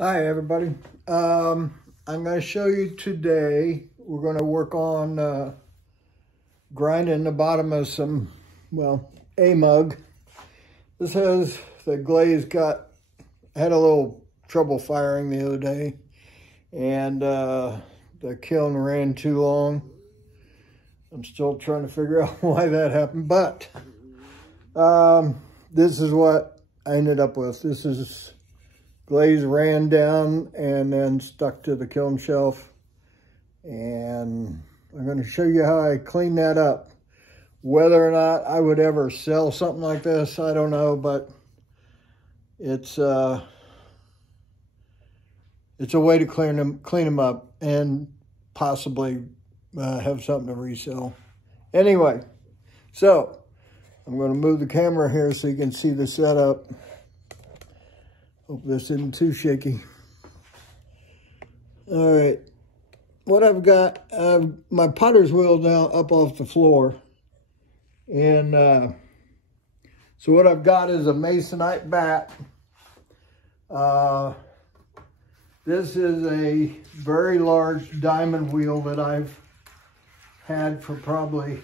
Hi everybody. I'm going to show you today, we're going to work on grinding the bottom of some, a mug. This has the glaze had a little trouble firing the other day, and the kiln ran too long. I'm still trying to figure out why that happened, but this is what I ended up with. This is glaze ran down and then stuck to the kiln shelf. And I'm going to show you how I clean that up. Whether or not I would ever sell something like this, I don't know, but it's a way to clean them up and possibly have something to resell. Anyway, so I'm going to move the camera here so you can see the setup. Hope this isn't too shaky. All right, what I've got, my potter's wheel now up off the floor. And so what I've got is a masonite bat. This is a very large diamond wheel that I've had for probably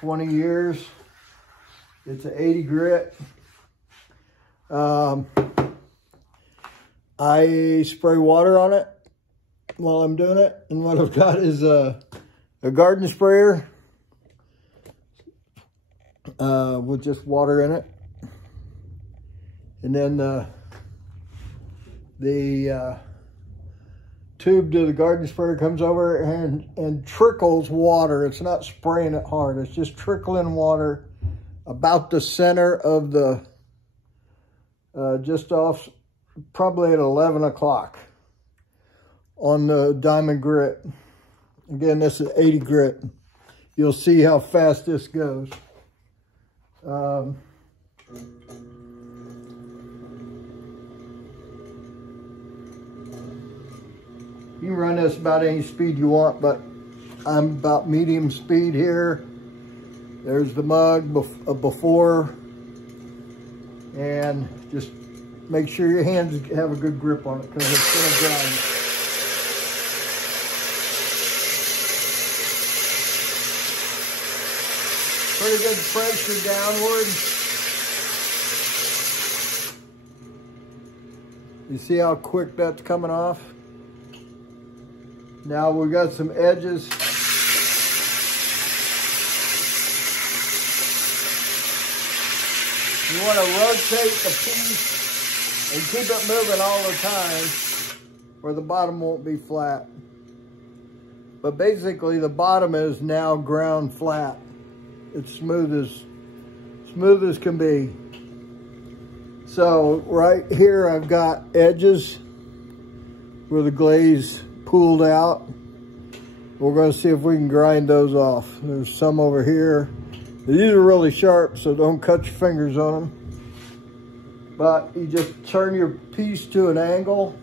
20 years. It's an 80 grit. I spray water on it while I'm doing it. And what I've got is a garden sprayer with just water in it. And then the tube to the garden sprayer comes over and trickles water. It's not spraying it hard. It's just trickling water about the center of the, just off, probably at 11 o'clock on the diamond grit. Again, this is 80 grit. You'll see how fast this goes. You can run this about any speed you want, but I'm about medium speed here. There's the mug before, and just make sure your hands have a good grip on it because it's going to grind. Pretty good pressure downward. You see how quick that's coming off? Now we've got some edges. You want to rotate the piece and keep it moving all the time, or the bottom won't be flat. But basically the bottom is now ground flat. It's smooth as can be. So right here I've got edges where the glaze pooled out. We're going to see if we can grind those off. There's some over here. These are really sharp, so don't cut your fingers on them. But you just turn your piece to an angle.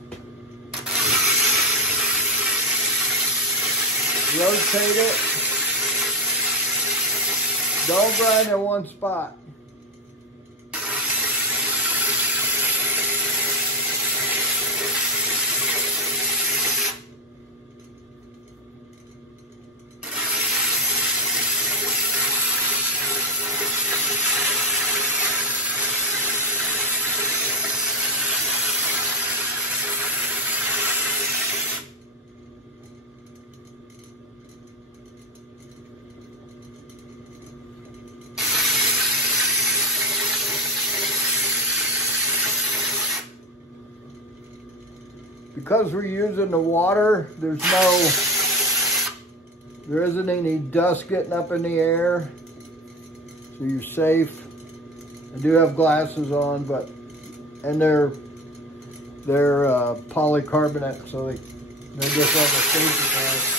Rotate it. Don't grind in one spot. Because we're using the water, there isn't any dust getting up in the air, so you're safe. I do have glasses on, and they're polycarbonate, so they just have a safety pass.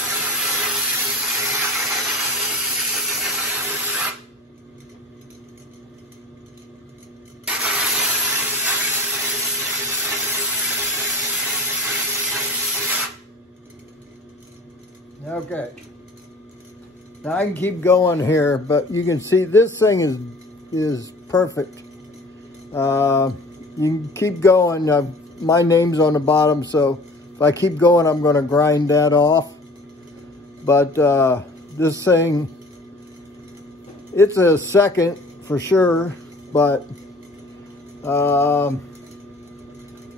Okay, now I can keep going here, but you can see this thing is perfect. You can keep going. I've my name's on the bottom, so if I keep going, I'm going to grind that off. But this thing, it's a second for sure, but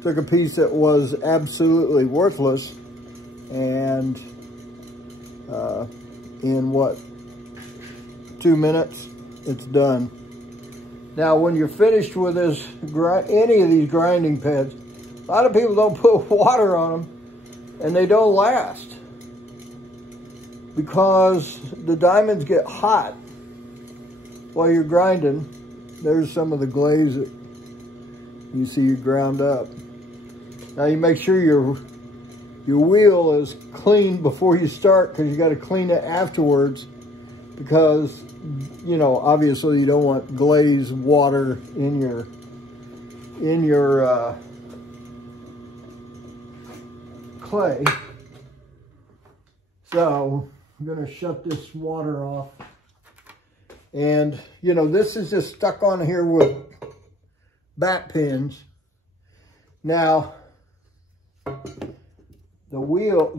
took a piece that was absolutely worthless, and in what, 2 minutes, it's done. Now, when you're finished with this, any of these grinding pads, a lot of people don't put water on them, and they don't last because the diamonds get hot while you're grinding. There's some of the glaze that you see you ground up. Now you make sure your wheel is clean before you start, because you got to clean it afterwards, because, you know, obviously you don't want glaze water in your clay. So I'm going to shut this water off. And, you know, this is just stuck on here with bat pins. Now, the wheel,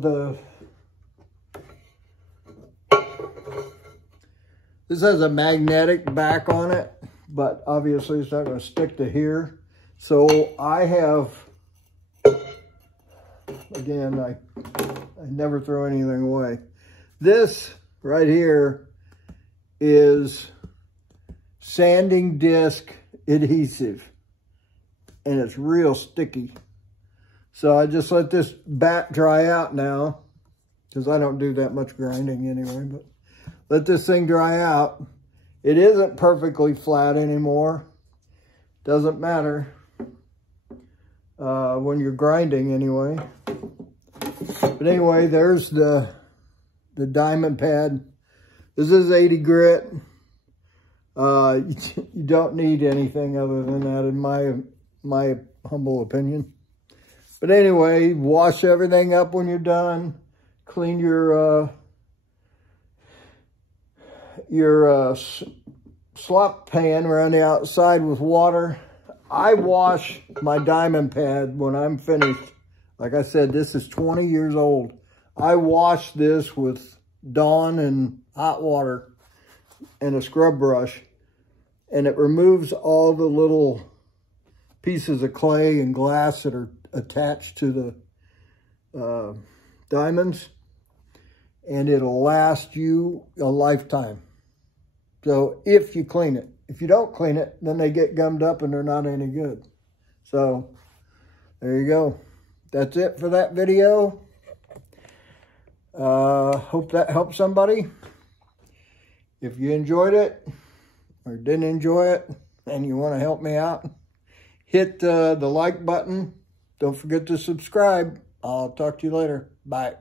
this has a magnetic back on it, but obviously it's not going to stick to here. So I have, again, I never throw anything away. This right here is sanding disc adhesive, and it's real sticky. So I just let this bat dry out now, because I don't do that much grinding anyway, but let this thing dry out. It isn't perfectly flat anymore. Doesn't matter when you're grinding anyway. But anyway, there's the diamond pad. This is 80 grit. You don't need anything other than that, in my humble opinion. But anyway, wash everything up when you're done. Clean your slop pan around the outside with water. I wash my diamond pad when I'm finished. Like I said, this is 20 years old. I wash this with Dawn and hot water and a scrub brush, and it removes all the little pieces of clay and glass that are attached to the diamonds, and it'll last you a lifetime. So if you clean it. If you don't clean it, then they get gummed up and they're not any good. So there you go. That's it for that video. Hope that helped somebody. If you enjoyed it or didn't enjoy it and you want to help me out, hit the like button. Don't forget to subscribe. I'll talk to you later. Bye.